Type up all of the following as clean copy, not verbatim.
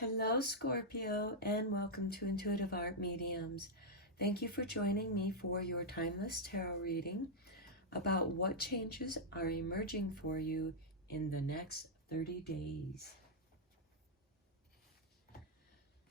Hello, Scorpio, and welcome to Intuitive Art Mediums. Thank you for joining me for your timeless tarot reading about what changes are emerging for you in the next 30 days.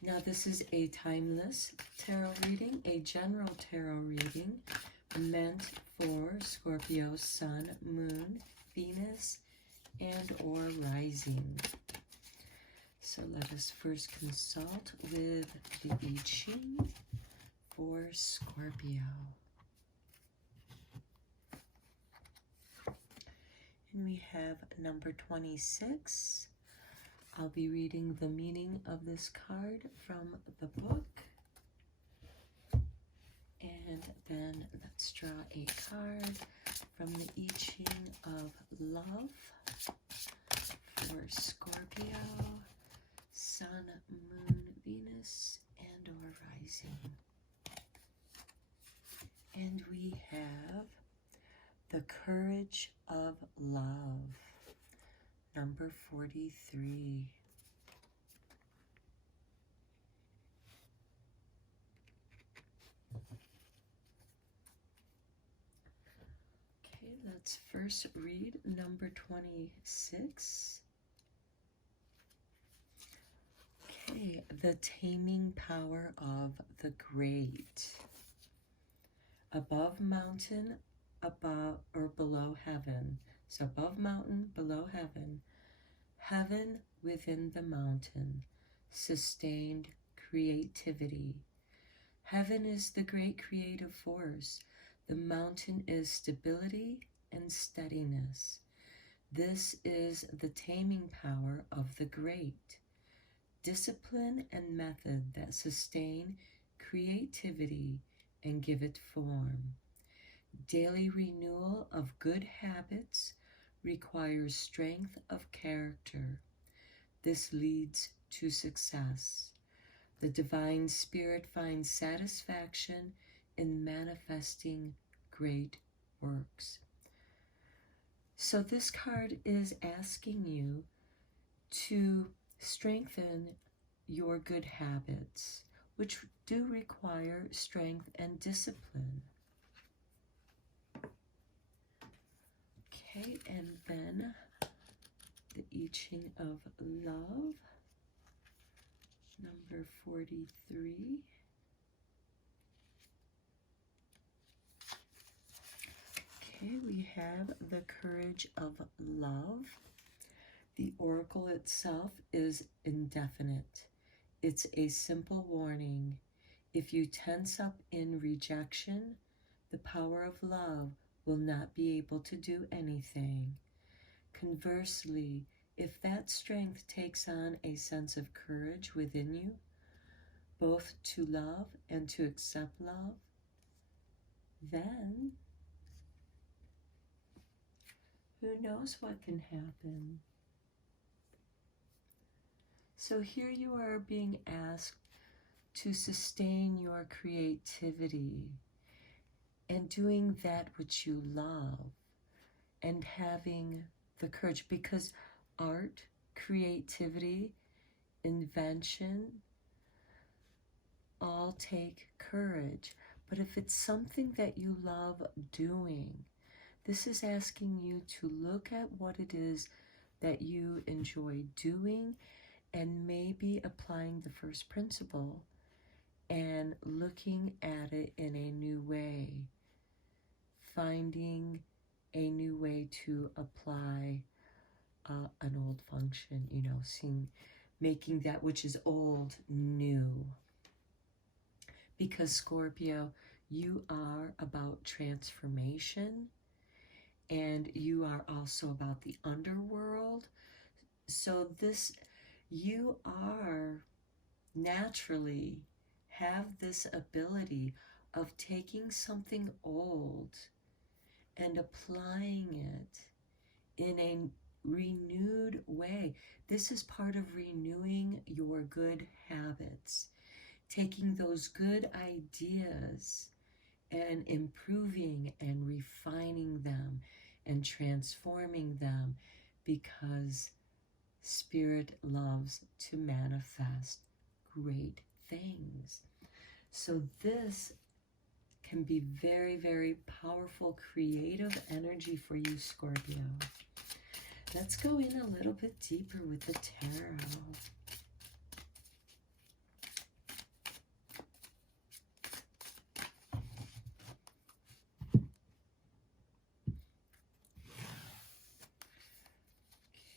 Now, this is a timeless tarot reading, a general tarot reading meant for Scorpio Sun, Moon, Venus, and or Rising. So let us first consult with the I Ching for Scorpio. And we have number 26. I'll be reading the meaning of this card from the book. And then let's draw a card from the I Ching of love for Scorpio. Sun, Moon, Venus, and or Rising. And we have the Courage of Love, number 43. Okay, let's first read number 26. Okay, the taming power of the great. Above mountain, above or below heaven. So above mountain, below heaven. Heaven within the mountain. Sustained creativity. Heaven is the great creative force. The mountain is stability and steadiness. This is the taming power of the great. Discipline and method that sustain creativity and give it form. Daily renewal of good habits requires strength of character. This leads to success. The divine spirit finds satisfaction in manifesting great works. So this card is asking you to strengthen your good habits, which do require strength and discipline. Okay, and then the I Ching of love, number 43. Okay, we have the Courage of Love. The oracle itself is indefinite. It's a simple warning. If you tense up in rejection, the power of love will not be able to do anything. Conversely, if that strength takes on a sense of courage within you, both to love and to accept love, then who knows what can happen? So here you are being asked to sustain your creativity and doing that which you love and having the courage, because art, creativity, invention all take courage. But if it's something that you love doing, this is asking you to look at what it is that you enjoy doing and maybe applying the first principle and looking at it in a new way, finding a new way to apply an old function, making that which is old new. Because Scorpio, you are about transformation and you are also about the underworld. So you are naturally have this ability of taking something old and applying it in a renewed way. This is part of renewing your good habits, taking those good ideas and improving and refining them and transforming them, because Spirit loves to manifest great things. So this can be very, very powerful, creative energy for you, Scorpio. Let's go in a little bit deeper with the tarot.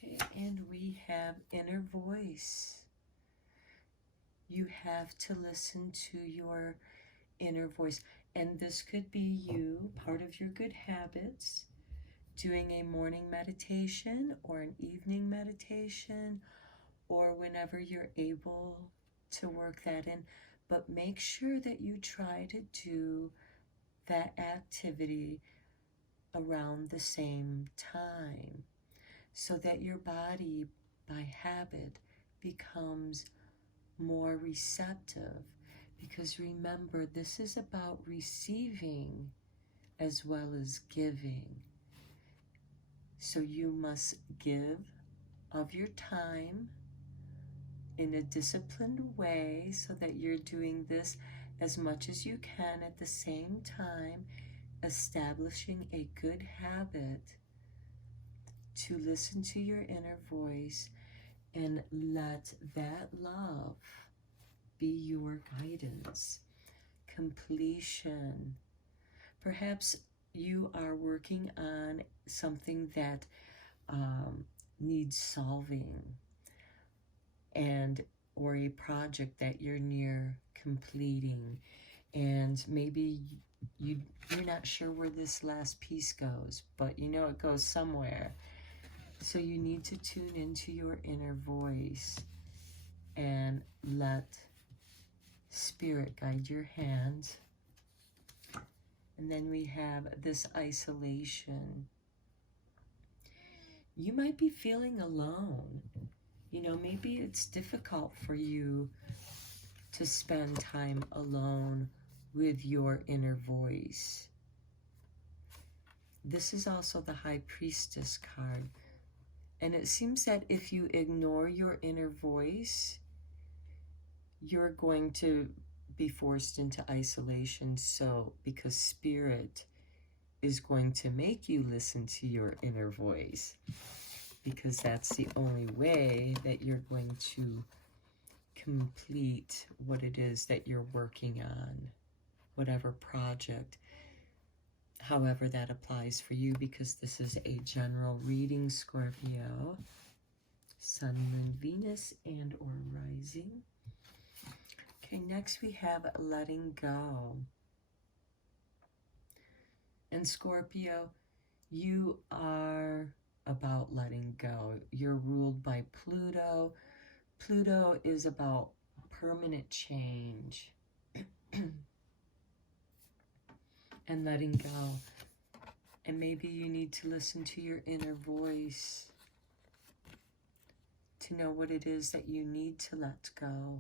Okay, and we have inner voice. You have to listen to your inner voice. And this could be you, part of your good habits, doing a morning meditation or an evening meditation, or whenever you're able to work that in. But make sure that you try to do that activity around the same time so that your body, by habit, becomes more receptive. Because remember, this is about receiving as well as giving. So you must give of your time in a disciplined way so that you're doing this as much as you can at the same time, establishing a good habit to listen to your inner voice and let that love be your guidance. Completion. Perhaps you are working on something that needs solving, and or a project that you're near completing, and maybe you're not sure where this last piece goes, but you know it goes somewhere. So you need to tune into your inner voice and let Spirit guide your hand. And then we have this isolation. You might be feeling alone. You know, maybe it's difficult for you to spend time alone with your inner voice. This is also the High Priestess card. And it seems that if you ignore your inner voice, you're going to be forced into isolation. So, because Spirit is going to make you listen to your inner voice, because that's the only way that you're going to complete what it is that you're working on, whatever project, however that applies for you, because this is a general reading, Scorpio, Sun, Moon, Venus, and or rising. Okay, next we have letting go. And Scorpio, you are about letting go. You're ruled by Pluto. Pluto is about permanent change and letting go. And maybe you need to listen to your inner voice to know what it is that you need to let go.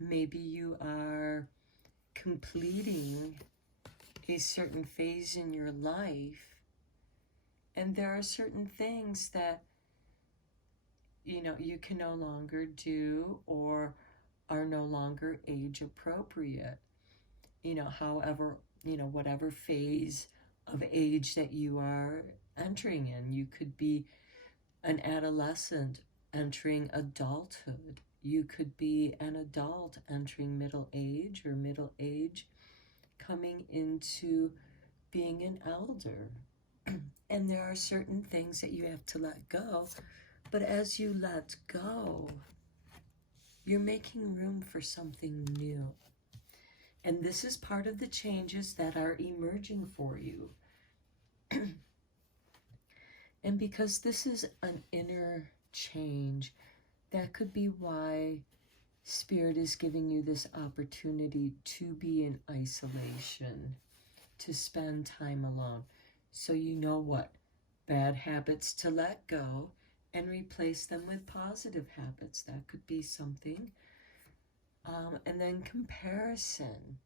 Maybe you are completing a certain phase in your life, and there are certain things that you can no longer do or are no longer age appropriate. However, whatever phase of age that you are entering in, you could be an adolescent entering adulthood. You could be an adult entering middle age, or middle age coming into being an elder. And there are certain things that you have to let go. But as you let go, you're making room for something new. And this is part of the changes that are emerging for you. And because this is an inner change, that could be why Spirit is giving you this opportunity to be in isolation, to spend time alone. So you know what bad habits to let go and replace them with positive habits. That could be something. And then comparison.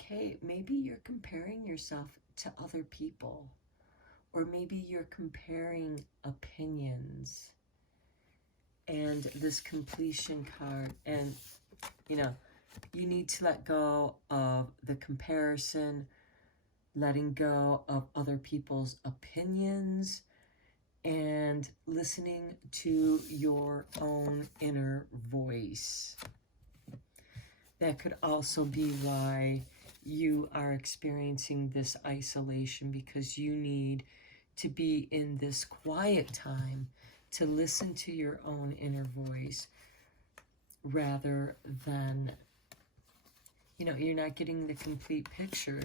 Okay, maybe you're comparing yourself to other people, or maybe you're comparing opinions. And this completion card, and you know, you need to let go of the comparison, letting go of other people's opinions, and listening to your own inner voice. That could also be why you are experiencing this isolation, because you need to be in this quiet time to listen to your own inner voice, rather than, you're not getting the complete picture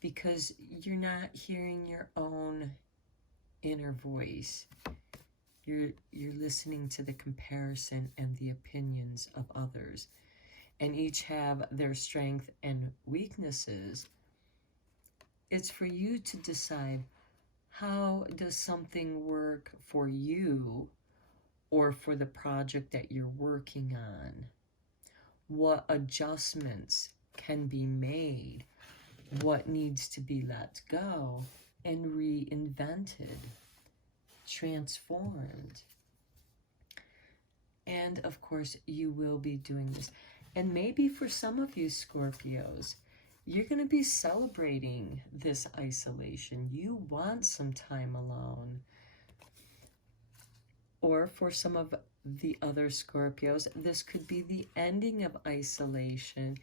because you're not hearing your own inner voice. You're listening to the comparison and the opinions of others, and each have their strengths and weaknesses. It's for you to decide, how does something work for you or for the project that you're working on? What adjustments can be made? What needs to be let go and reinvented, transformed? And of course, you will be doing this. And maybe for some of you Scorpios, you're going to be celebrating this isolation. You want some time alone. Or for some of the other Scorpios, this could be the ending of isolation,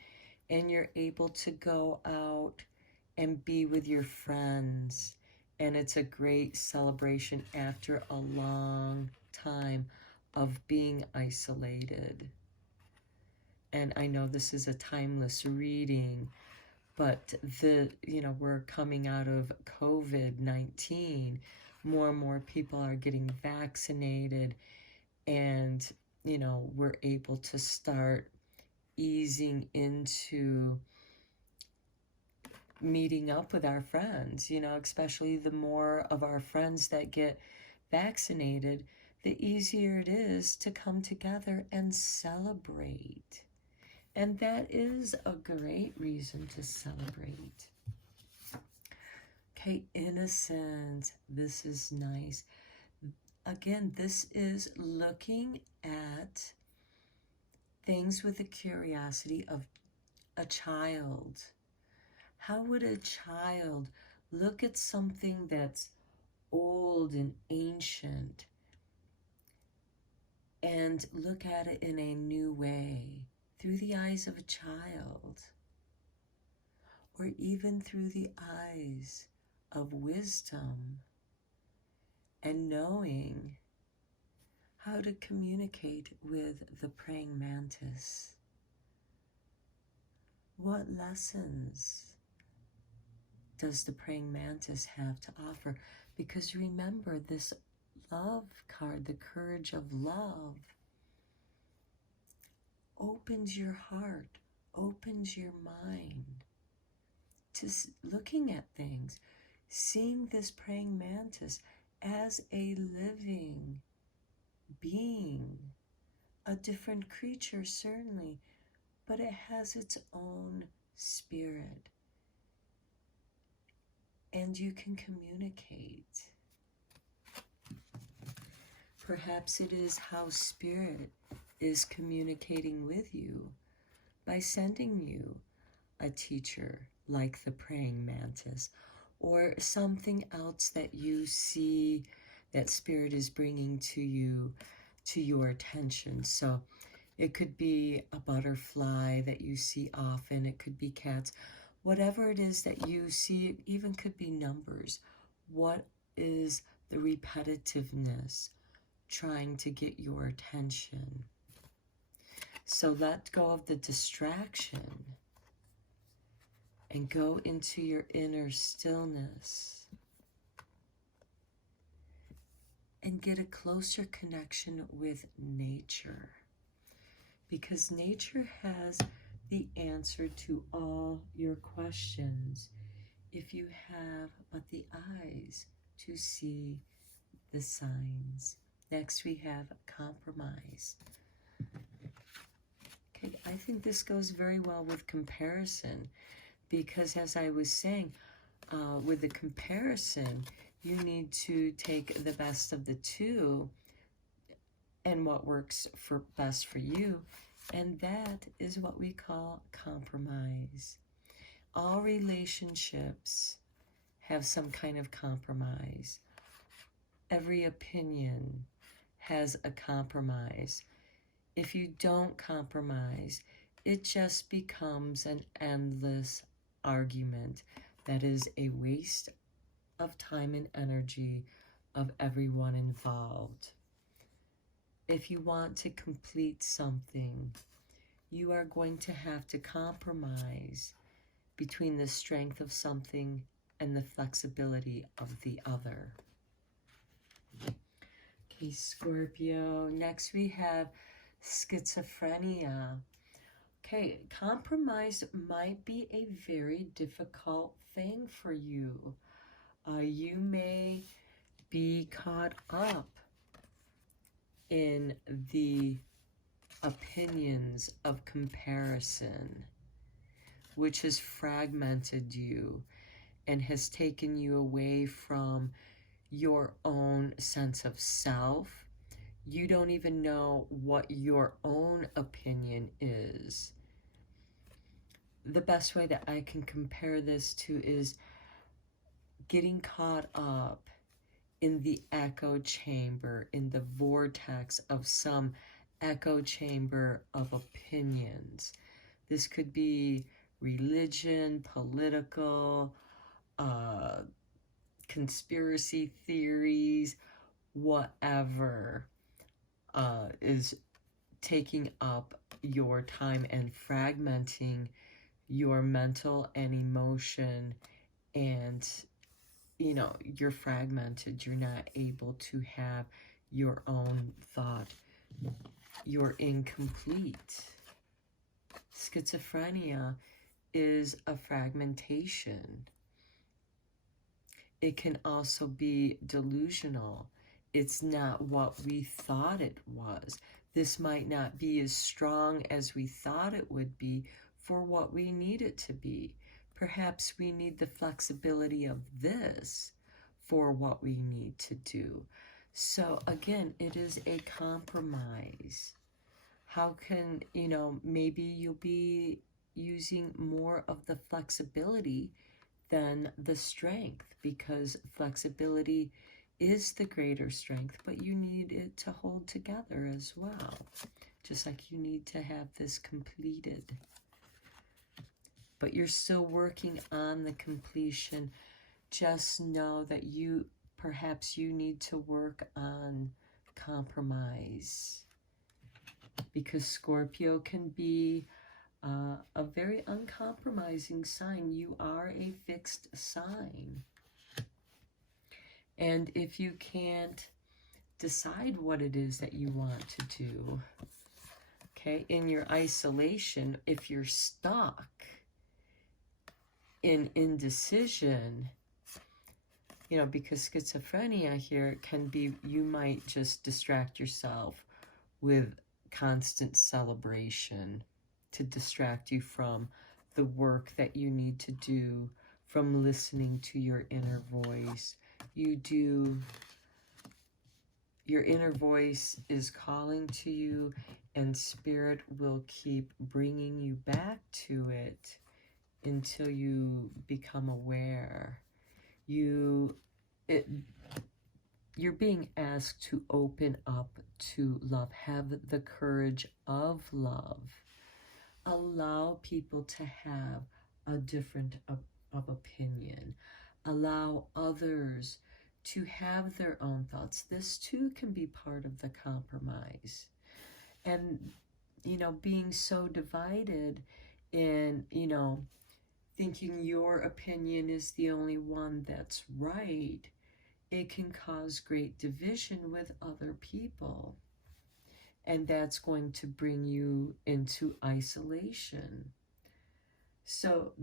and you're able to go out and be with your friends. And it's a great celebration after a long time of being isolated. And I know this is a timeless reading, but we're coming out of COVID-19. More and more people are getting vaccinated, and, we're able to start easing into meeting up with our friends, especially the more of our friends that get vaccinated, the easier it is to come together and celebrate. And that is a great reason to celebrate. Okay, innocence. This is nice. Again, this is looking at things with the curiosity of a child. How would a child look at something that's old and ancient and look at it in a new way, through the eyes of a child, or even through the eyes of wisdom and knowing how to communicate with the praying mantis? What lessons does the praying mantis have to offer? Because remember, this love card, the courage of love, opens your heart, opens your mind to looking at things, seeing this praying mantis as a living being, a different creature certainly, but it has its own spirit, and you can communicate. Perhaps it is how spirit is communicating with you by sending you a teacher like the praying mantis, or something else that you see that spirit is bringing to you, to your attention. So it could be a butterfly that you see often, it could be cats, whatever it is that you see. It even could be numbers. What is the repetitiveness trying to get your attention? So let go of the distraction and go into your inner stillness and get a closer connection with nature, because nature has the answer to all your questions if you have but the eyes to see the signs. Next we have compromise. Okay, I think this goes very well with comparison, because as I was saying, with the comparison, You need to take the best of the two and what works for best for you, and that is what we call compromise. All relationships have some kind of compromise. Every opinion has a compromise. If you don't compromise, it just becomes an endless argument that is a waste of time and energy of everyone involved. If you want to complete something, you are going to have to compromise between the strength of something and the flexibility of the other. Okay, Scorpio. Next we have schizophrenia. Okay, compromise might be a very difficult thing for you. You may be caught up in the opinions of comparison, which has fragmented you and has taken you away from your own sense of self. You don't even know what your own opinion is. The best way that I can compare this to is getting caught up in the echo chamber, in the vortex of some echo chamber of opinions. This could be religion, political, conspiracy theories, whatever is taking up your time and fragmenting your mental and emotion, and you're fragmented. You're not able to have your own thought. You're incomplete. Schizophrenia is a fragmentation. It can also be delusional. It's not what we thought it was. This might not be as strong as we thought it would be for what we need it to be. Perhaps we need the flexibility of this for what we need to do. So again, it is a compromise. How can, maybe you'll be using more of the flexibility than the strength, because flexibility is the greater strength, but you need it to hold together as well. Just like you need to have this completed. But you're still working on the completion. Just know that perhaps you need to work on compromise, because Scorpio can be a very uncompromising sign. You are a fixed sign. And if you can't decide what it is that you want to do, okay, in your isolation, if you're stuck in indecision, because schizophrenia here can be, you might just distract yourself with constant celebration to distract you from the work that you need to do, from listening to your inner voice. Your inner voice is calling to you, and Spirit will keep bringing you back to it until you become aware. You're being asked to open up to love. Have the courage of love. Allow people to have a different of opinion. Allow others to have their own thoughts. This too can be part of the compromise. And, being so divided in, thinking your opinion is the only one that's right, it can cause great division with other people. And that's going to bring you into isolation. So,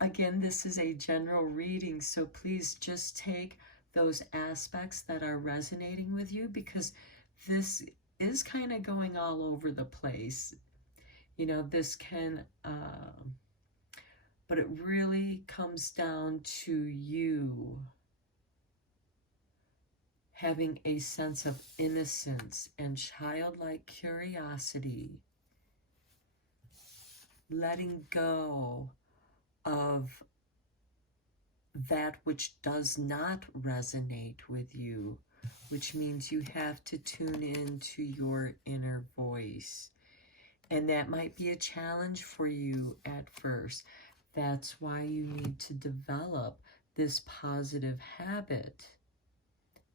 again, this is a general reading, so please just take those aspects that are resonating with you, because this is kind of going all over the place. This can, but it really comes down to you. having a sense of innocence and childlike curiosity, letting go of that which does not resonate with you, which means you have to tune into your inner voice. And that might be a challenge for you at first. That's why you need to develop this positive habit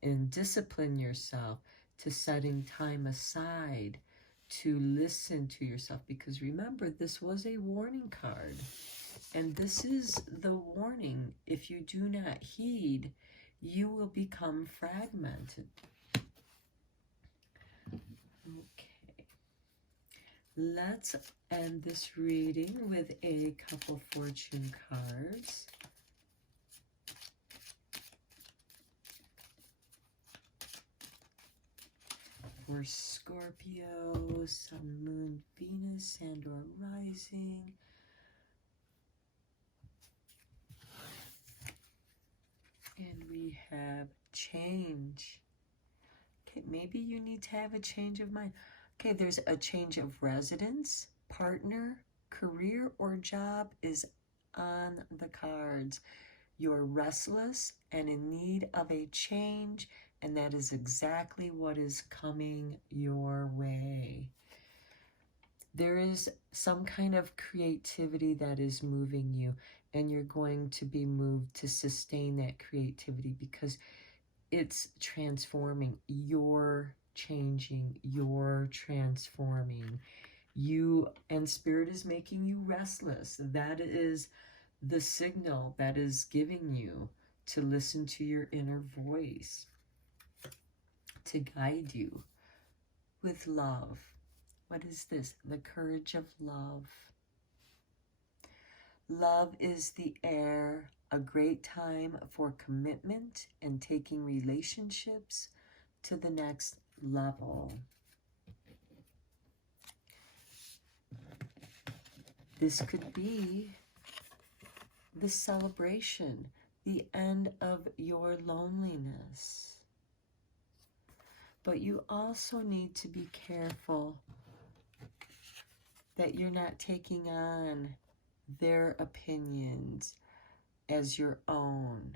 and discipline yourself to setting time aside to listen to yourself. Because remember, this was a warning card. And this is the warning. If you do not heed, you will become fragmented. Okay. Let's end this reading with a couple fortune cards. For Scorpio, Sun, Moon, Venus, and or Rising. And we have change. Okay, maybe you need to have a change of mind. Okay, there's a change of residence, partner, career, or job is on the cards. You're restless and in need of a change, and that is exactly what is coming your way. There is some kind of creativity that is moving you, and you're going to be moved to sustain that creativity because it's transforming. You're changing, you're transforming. You, and Spirit is making you restless. That is the signal that is giving you to listen to your inner voice, to guide you with love. What is this? The courage of love. Love is the air, a great time for commitment and taking relationships to the next level. This could be the celebration, the end of your loneliness. But you also need to be careful that you're not taking on their opinions as your own.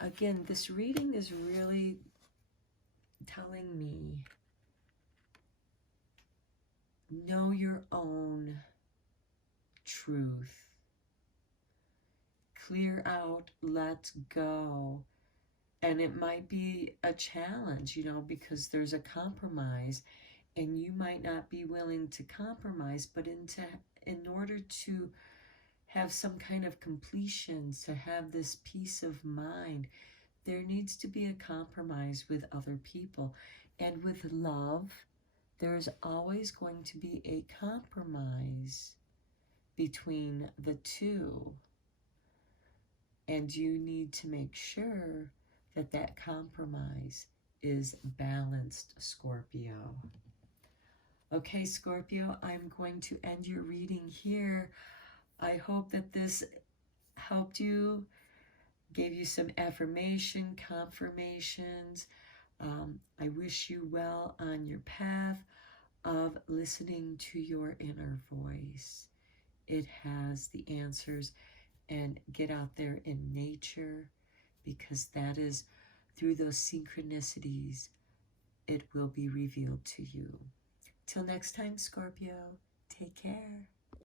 Again, this reading is really telling me, know your own truth. Clear out, let go. And it might be a challenge, because there's a compromise, and you might not be willing to compromise, but in order to have some kind of completion, to have this peace of mind, there needs to be a compromise with other people. And with love, there's always going to be a compromise between the two. And you need to make sure that that compromise is balanced, Scorpio. Okay, Scorpio, I'm going to end your reading here. I hope that this helped you, gave you some affirmation, confirmations. I wish you well on your path of listening to your inner voice. It has the answers. And get out there in nature, because that is through those synchronicities it will be revealed to you. Till next time, Scorpio, take care.